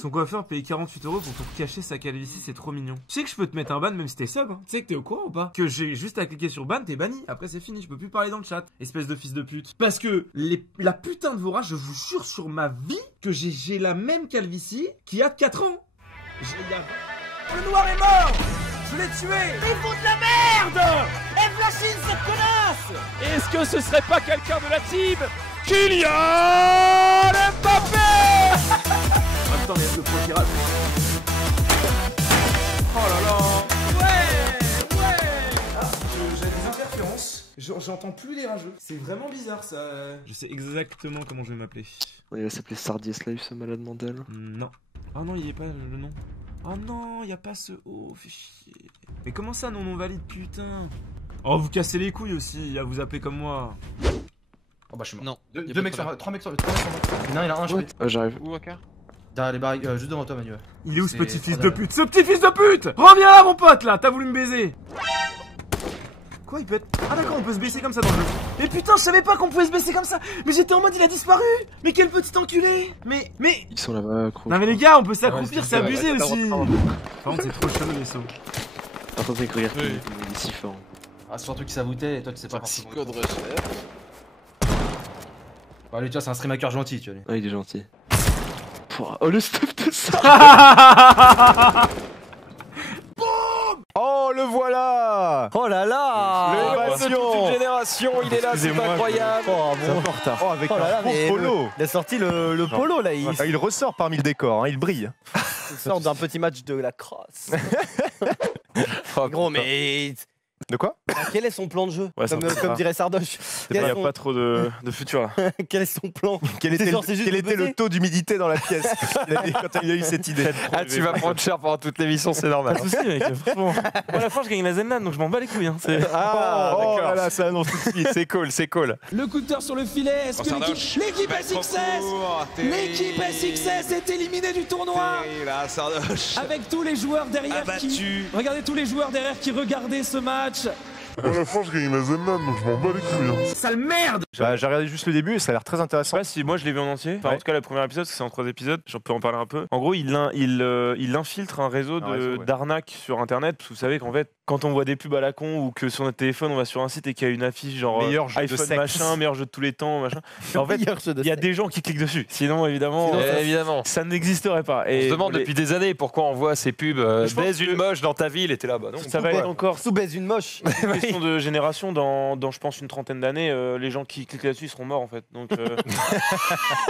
Son coiffeur paye 48 € pour cacher sa calvitie, c'est trop mignon. Tu sais que je peux te mettre un ban même si t'es sub, hein. Tu sais que t'es au courant ou pas? Que j'ai juste à cliquer sur ban, t'es banni. Après c'est fini, je peux plus parler dans le chat. Espèce de fils de pute. Parce que la putain de Vora, je vous jure sur ma vie que j'ai la même calvitie qui a 4 ans. Le noir est mort. Je l'ai tué. Ils font de la merde. Et Flashine, cette connasse. Est-ce que ce serait pas quelqu'un de la team Kylian Mbappé? Attends, il y a le pro tirage. Oh là là. Ouais. Ah, j'ai des interférences. J'entends plus les rageux. C'est vraiment bizarre ça. Je sais exactement comment je vais m'appeler. Il va s'appeler Sardius Live, ce malade mental. Non. Oh non, il y est pas le nom. Oh non, y a pas ce O, fais chier. Mais comment ça non valide, putain? Oh, vous cassez les couilles aussi, à vous appeler comme moi. Oh bah je suis mort. Non. 2 mecs sur 3 mecs sur moi. Non, il y en a un, je crois. J'arrive. Où, Akar? Derrière les barriques, juste devant toi, Manuel. Il est où ce C'est petit fils trop de bien. pute? Ce petit fils de pute! Reviens là, mon pote, là! T'as voulu me baiser! Quoi, il peut être... Ah d'accord, on peut se baisser comme ça dans le jeu. Mais putain, je savais pas qu'on pouvait se baisser comme ça. Mais j'étais en mode, il a disparu. Mais quel petit enculé. Mais... Ils sont là-bas, gros. Non mais les gars, on peut s'accroupir, Ouais, c'est abusé ouais, aussi. attends. Par contre, c'est trop chelou les sauts. Attendez, regarde, Oui. il est si fort. Ah, c'est surtout qu'il s'avoutait et toi tu sais pas Toxico forcément. de recherche. Bah, lui, tu vois, c'est un stream hacker gentil, tu vois. Lui. Ah, il est gentil. Oh, le stuff de ça. Oh, le voilà. Oh là là. L'élévation. Une génération, il est là, c'est Excusez-moi, incroyable. Oh, C'est un bon. peu en retard. Oh, avec Oh là là, un beau mais polo. il a sorti le polo là, il Ah, il ressort parmi le décor, hein, il brille. sort d'un petit match de la crosse. Gros, mais De quoi? quel est son plan de jeu? Ouais, c'est un peu Comme ça. dirait Sardoche. Il n'y a pas trop de futur là. Quel est son plan? Quel était, genre, c'est juste quel de était le buzzer. taux d'humidité dans la pièce quand il a eu cette idée? Ah, tu vas prendre cher pendant toute l'émission, c'est normal. Pas de soucis, mec, franchement. Moi, à la fin, je gagne la Zenland, donc je m'en bats les couilles. Hein. Ah, oh d'accord. là là, ça annonce tout de suite, c'est cool, c'est cool. Le coup de cœur sur le filet, est-ce que l'équipe l'équipe SXS est éliminée du tournoi avec tous les joueurs derrière qui regardez tous les joueurs derrière qui regardaient ce match. À la fin, je gagne la Zenland, donc je m'en bats les couilles. Hein. Sale merde. Bah, j'ai regardé juste le début et ça a l'air très Je sais intéressant. pas si moi je l'ai vu en entier. Enfin, en tout cas, le premier épisode, c'est en 3 épisodes. J'en peux en parler un peu. En gros, il infiltre un réseau ouais. d'arnaques sur internet. Parce que vous savez qu'en fait, quand on voit des pubs à la con ou que sur notre téléphone, on va sur un site et qu'il y a une affiche genre Meilleur jeu de iPhone sexe. machin, meilleur jeu de tous les temps, machin. En fait, il y a des gens qui cliquent dessus. Sinon, évidemment, Évidemment. ça n'existerait pas. On se demande depuis des années pourquoi on voit ces pubs. Je pense Baise que- une moche dans ta ville et t'es là, bah non. ça va être encore Sous baise une moche. une question de génération. Dans je pense une trentaine d'années, les gens qui cliquent là-dessus ils seront morts en fait. Donc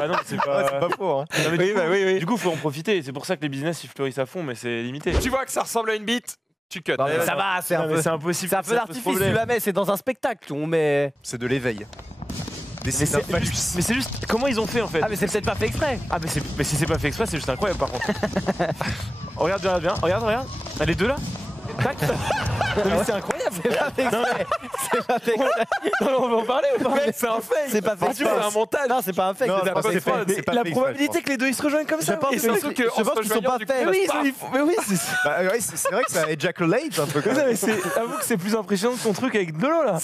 ah non, c'est Ouais, pas. c'est pas faux, hein. Non, mais Oui, bah oui, oui. du coup, faut en profiter. C'est pour ça que les business ils fleurissent à fond, mais c'est limité. Tu vois que ça ressemble à une bite, tu cut. Non, mais ça va, c'est Non, un mais peu. c'est impossible. C'est un peu ce d'artifice, problème. tu la mets, c'est dans un spectacle. On met. C'est de l'éveil. Mais c'est juste comment ils ont fait en fait. Ah, mais c'est peut-être pas fait exprès. Ah mais si c'est pas fait exprès, c'est juste incroyable par contre. Regarde bien, regarde. Ah, les deux là. Tac. Non, mais c'est incroyable. C'est pas fait exprès. C'est pas fait exprès. Non, on va en parler ou pas? C'est un fake. C'est pas fait Tu vois, exprès. c'est un montage. Non, c'est pas un fake. Non, c'est pas c'est fait pas- exprès. c'est pas La fait exprès, probabilité que les deux ils se rejoignent comme ça. Je pense et que surtout que je pense qu'ils sont pas faits. mais oui, mais oui, c'est Bah, ouais, c'est vrai que ça ejaculate un peu quand Non, même. mais avoue que c'est plus impressionnant que ton truc avec de l'eau là.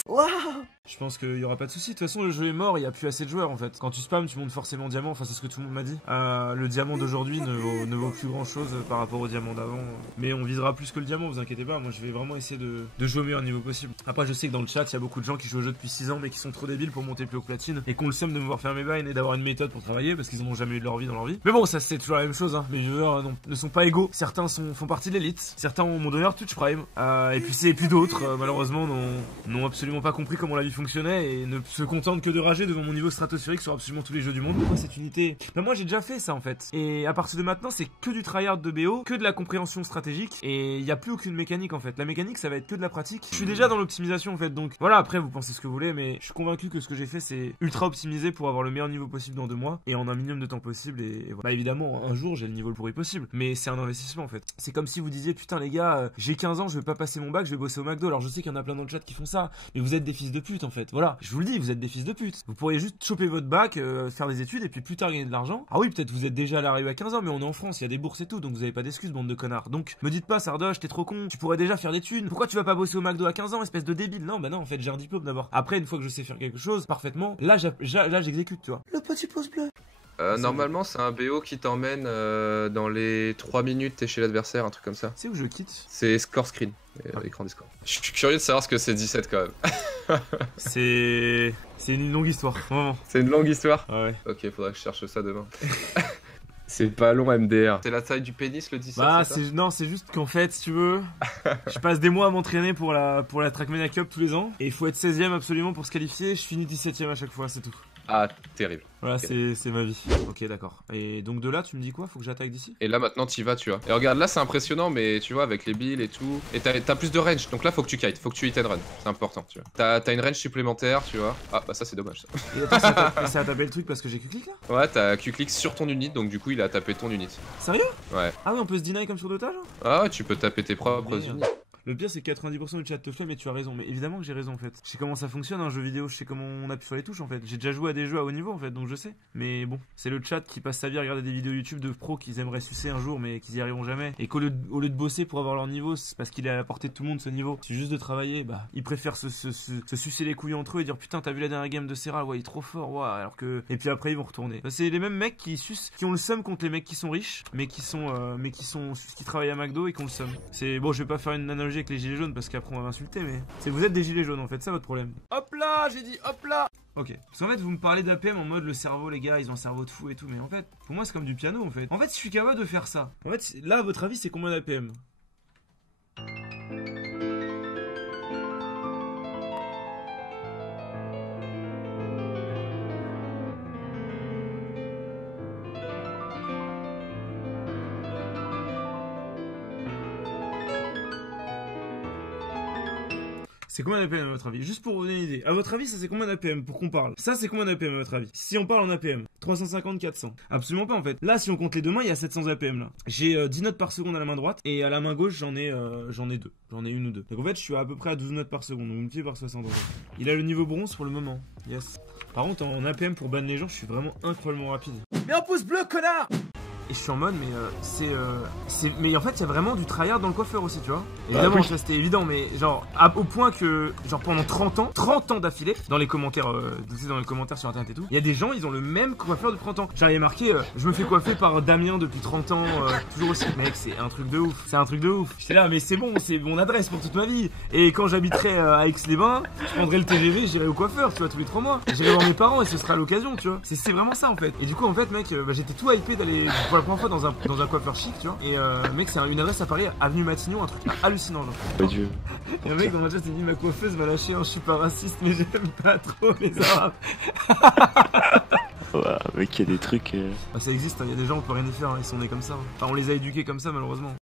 Je pense qu'il y aura pas de souci. De toute façon, le jeu est mort, il y a plus assez de joueurs en fait. Quand tu spams, tu montes forcément diamant. Enfin, c'est ce que tout le monde m'a dit. Le diamant d'aujourd'hui ne vaut plus grand chose par rapport au diamant d'avant. Mais on visera plus que le diamant, vous inquiétez pas. Moi, je vais vraiment essayer de jouer au meilleur niveau possible. Après, je sais que dans le chat, il y a beaucoup de gens qui jouent au jeu depuis 6 ans, mais qui sont trop débiles pour monter plus haut platine et qu'on le seum de me voir faire mes bains et d'avoir une méthode pour travailler parce qu'ils en ont jamais eu de leur vie dans leur vie. Mais bon, ça c'est toujours la même chose. Hein. Les joueurs ne sont pas égaux. Certains font partie de l'élite. Certains ont mon donneur Twitch Prime. Et puis d'autres, malheureusement, n'ont absolument pas compris comment la vie fonctionnait et ne se contentent que de rager devant mon niveau stratosphérique sur absolument tous les jeux du monde. Pourquoi cette unité? Bah moi j'ai déjà fait ça en fait. Et à partir de maintenant c'est que du tryhard de BO, que de la compréhension stratégique et il n'y a plus aucune mécanique en fait. La mécanique ça va être que de la pratique. Je suis déjà dans l'optimisation en fait donc voilà après vous pensez ce que vous voulez mais je suis convaincu que ce que j'ai fait c'est ultra optimisé pour avoir le meilleur niveau possible dans 2 mois et en un minimum de temps possible et voilà. Bah évidemment un jour j'ai le niveau le pourri possible mais c'est un investissement en fait. C'est comme si vous disiez putain les gars j'ai 15 ans je vais pas passer mon bac je vais bosser au McDo. Alors je sais qu'il y en a plein dans le chat qui font ça mais vous êtes des fils de pute en fait. Voilà je vous le dis vous êtes des fils de pute. Vous pourriez juste choper votre bac, faire des études et puis plus tard gagner de l'argent. Ah oui, peut-être vous êtes déjà à l'arrivée à 15 ans, mais on est en France, il y a des bourses et tout, donc vous avez pas d'excuses, bande de connards. Donc, me dites pas, Sardoche, t'es trop con, tu pourrais déjà faire des thunes. Pourquoi tu vas pas bosser au McDo à 15 ans, espèce de débile? Non, bah non, en fait, j'ai un diplôme d'abord. Après, une fois que je sais faire quelque chose parfaitement, là, j'exécute, tu vois. Le petit pouce bleu. Normalement, c'est un BO qui t'emmène dans les 3 minutes, t'es chez l'adversaire, un truc comme ça. C'est où je quitte? C'est score screen, écran des scores. Je suis curieux de savoir ce que c'est 17 quand même. C'est une longue histoire, vraiment. C'est une longue histoire? Ouais. Ok, faudra que je cherche ça demain. C'est pas long MDR. C'est la taille du pénis le 17? Bah non, c'est juste qu'en fait, si tu veux, je passe des mois à m'entraîner pour la Trackmania Cup tous les ans. Et il faut être 16ème absolument pour se qualifier. Je finis 17ème à chaque fois, c'est tout. Ah, terrible. Voilà, okay. C'est ma vie. Ok, d'accord. Et donc de là, tu me dis quoi? Faut que j'attaque d'ici? Et là, maintenant, t'y vas, tu vois. Et regarde, là, c'est impressionnant, mais tu vois, avec les billes et tout. Et t'as plus de range. Donc là, faut que tu kites. Faut que tu hit and run. C'est important, tu vois. T'as une range supplémentaire, tu vois. Ah, bah ça, c'est dommage, ça. Et attends, ça a tapé le truc parce que j'ai Q-click là? Ouais, t'as Q-click sur ton unit, donc du coup, il a tapé ton unit. Sérieux? Ouais. Ah oui, on peut se deny comme sur d'otage? Ah ouais, tu peux taper tes propres units. Le pire, c'est que 90% du chat te fait, mais tu as raison. Mais évidemment que j'ai raison en fait. Je sais comment ça fonctionne un jeu vidéo, je sais comment on appuie sur les touches en fait. J'ai déjà joué à des jeux à haut niveau en fait, donc je sais. Mais bon, c'est le chat qui passe sa vie à regarder des vidéos YouTube de pros qu'ils aimeraient sucer un jour, mais qu'ils y arriveront jamais. Et qu'au lieu de bosser pour avoir leur niveau, c'est parce qu'il est à la portée de tout le monde ce niveau. C'est juste de travailler, bah, ils préfèrent se sucer les couilles entre eux et dire putain, t'as vu la dernière game de Serral, ouais, il est trop fort, ouais, alors que. Et puis après, ils vont retourner. Bah, c'est les mêmes mecs qui ont le seum contre les mecs qui sont riches, mais qui travaillent à McDo et qui ont le seum. C'est bon, je vais pas faire une analogie avec les gilets jaunes parce qu'après on va m'insulter, mais c'est vous êtes des gilets jaunes en fait, c'est ça votre problème. Hop là, j'ai dit hop là. Ok, parce qu'en fait vous me parlez d'APM en mode le cerveau, les gars ils ont un cerveau de fou et tout, mais en fait pour moi c'est comme du piano en fait. En fait si je suis capable de faire ça, en fait là à votre avis c'est combien d'APM? C'est combien d'APM à votre avis? Juste pour vous donner une idée. À votre avis, ça c'est combien d'APM pour qu'on parle? Ça c'est combien d'APM à votre avis? Si on parle en APM, 350, 400. Absolument pas en fait. Là, si on compte les deux mains, il y a 700 APM là. J'ai 10 notes par seconde à la main droite et à la main gauche, j'en ai deux. J'en ai une ou deux. Donc en fait, je suis à peu près à 12 notes par seconde. Donc multiplié par 60 en fait. Il a le niveau bronze pour le moment. Yes. Par contre, en APM pour ban les gens, je suis vraiment incroyablement rapide. Mais un pouce bleu, connard! Et je suis en mode, mais mais en fait, il y a vraiment du tryhard dans le coiffeur aussi, tu vois. Évidemment, oui. Ça c'était évident, mais genre, au point que, genre, pendant 30 ans d'affilée, dans les commentaires sur internet et tout, il y a des gens, ils ont le même coiffeur de 30 ans. J'avais marqué, je me fais coiffer par Damien depuis 30 ans, toujours aussi. Mec, c'est un truc de ouf. C'est un truc de ouf. J'étais là, mais c'est bon, c'est mon adresse pour toute ma vie. Et quand j'habiterai à Aix-les-Bains, je prendrai le TGV, j'irai au coiffeur, tu vois, tous les 3 mois. J'irai voir mes parents et ce sera l'occasion, tu vois. C'est vraiment ça en fait. Et du coup, en fait, mec, j'étais tout hypé d'aller pour la première fois dans un coiffeur chic, tu vois. Et mec, c'est une adresse à Paris, avenue Matignon, un truc hallucinant, genre. Oh Dieu. Et un mec dans ma chat, il dit ma coiffeuse m'a lâché, je suis pas raciste, mais j'aime pas trop les arabes. Ouais, mec, il y a des trucs. Bah, ça existe, il y a des gens, on peut rien y faire, ils sont nés comme ça. Enfin, on les a éduqués comme ça, malheureusement.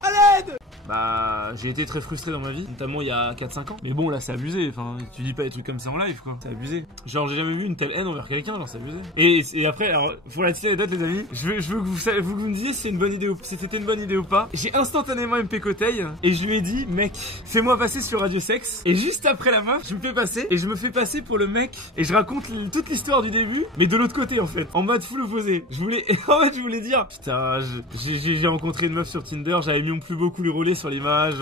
Bah, j'ai été très frustré dans ma vie, notamment il y a 4-5 ans. Mais bon, là, c'est abusé. Enfin, tu dis pas des trucs comme ça en live, quoi. C'est abusé. Genre, j'ai jamais vu une telle haine envers quelqu'un, genre, c'est abusé. Et après, alors, pour la petite anecdote, les amis, je veux que vous me disiez si c'était une bonne idée ou pas. J'ai instantanément MP Coteil et je lui ai dit, mec, fais-moi passer sur Radio Sex. Et juste après la meuf, je me fais passer et je me fais passer pour le mec et je raconte toute l'histoire du début, mais de l'autre côté, en fait, en mode full opposé. En fait, je voulais dire, putain, j'ai rencontré une meuf sur Tinder, j'avais mis mon plus beau coulé roulé sur l'image.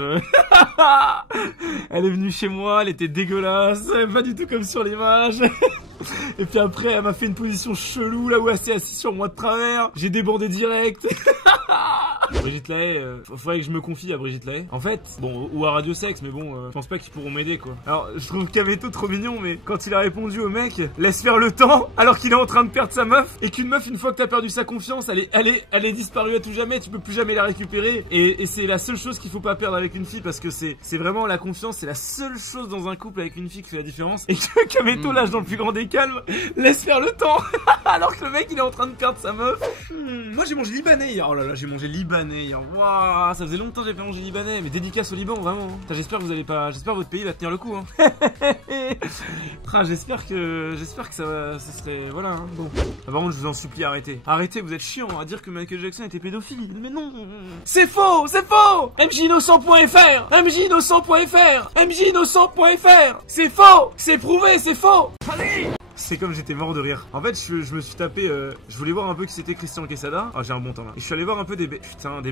Elle est venue chez moi, elle était dégueulasse, pas du tout comme sur l'image. Et puis après, elle m'a fait une position chelou là où elle s'est assise sur moi de travers. J'ai débordé direct. Brigitte Lahaye, faudrait que je me confie à Brigitte Lahaye. En fait, bon, ou à Radio Sex, mais bon, je pense pas qu'ils pourront m'aider quoi. Alors, je trouve Kameto trop mignon, mais quand il a répondu au mec, laisse faire le temps, alors qu'il est en train de perdre sa meuf, et qu'une meuf, une fois que t'as perdu sa confiance, elle est disparue à tout jamais, tu peux plus jamais la récupérer. Et c'est la seule chose qu'il faut pas perdre avec une fille, parce que c'est vraiment la confiance, c'est la seule chose dans un couple avec une fille qui fait la différence. Et que Kameto lâche dans le plus grand des calmes, laisse faire le temps, alors que le mec il est en train de perdre sa meuf. Moi j'ai mangé libanais hier, oh là là, j'ai mangé libanais hier, waouh, ça faisait longtemps que j'ai pas mangé libanais, mais dédicace au Liban vraiment. J'espère que vous allez pas, j'espère que votre pays va tenir le coup. Hein. J'espère que ça serait, voilà. Hein. Bon, par contre je vous en supplie, arrêtez, vous êtes chiant à dire que Michael Jackson était pédophile, mais non, c'est faux, mjinnocent.fr, mjinnocent.fr, c'est faux, c'est prouvé, c'est faux. Allez. C'est comme j'étais mort de rire. En fait, je me suis tapé. Je voulais voir un peu qui c'était Christian Quesada. Ah, j'ai un bon temps là. Et je suis allé voir un peu des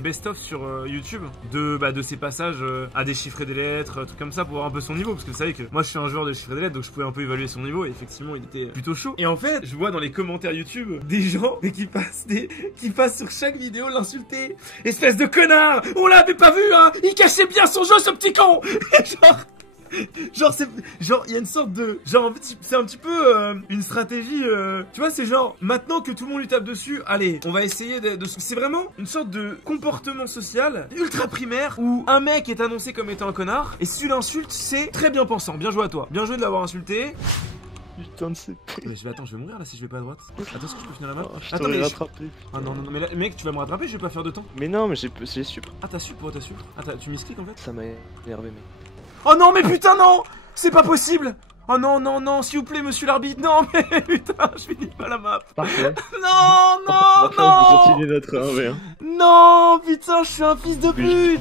best-of sur YouTube de ses passages à déchiffrer des lettres, trucs comme ça, pour voir un peu son niveau. Parce que vous savez que moi je suis un joueur de déchiffrer des lettres, donc je pouvais un peu évaluer son niveau. Et effectivement, il était plutôt chaud. Et en fait, je vois dans les commentaires YouTube des gens qui passent sur chaque vidéo l'insulter. Espèce de connard! On l'avait pas vu, hein! Il cachait bien son jeu, ce petit con! Genre il y a une sorte de en fait c'est un petit peu une stratégie tu vois, c'est genre maintenant que tout le monde lui tape dessus, allez on va essayer c'est vraiment une sorte de comportement social ultra primaire où un mec est annoncé comme étant un connard et si tu l'insultes c'est très bien pensant, bien joué à toi, bien joué de l'avoir insulté. Putain de CP. Mais attends, je vais mourir là si je vais pas à droite. Attends, est-ce que je peux finir la map? Je attends, mais rattrapé. Ah non, mais là, mec, tu vas me rattraper, je vais pas faire de temps. Mais non, mais j'ai super. Ah, t'as su, pourquoi t'as su? Ah, tu miscliques en fait? Ça m'a énervé, mec. Oh non, mais putain, non! C'est pas possible! Oh non, non, non, s'il vous plaît, monsieur l'arbitre, non, mais putain, je finis pas la map. Parfait. Non, non, non! On va continuer notre 1v1. Non, putain, je suis un fils de pute!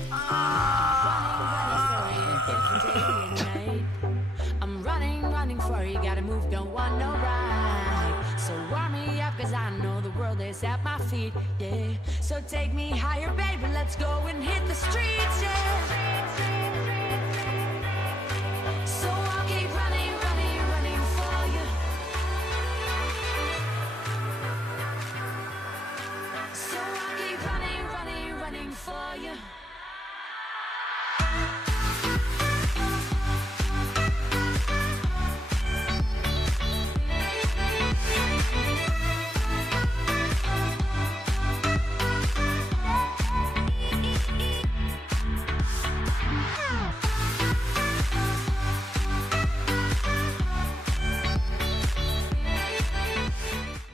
At my feet, yeah. So take me higher, baby. Let's go and hit the streets, yeah.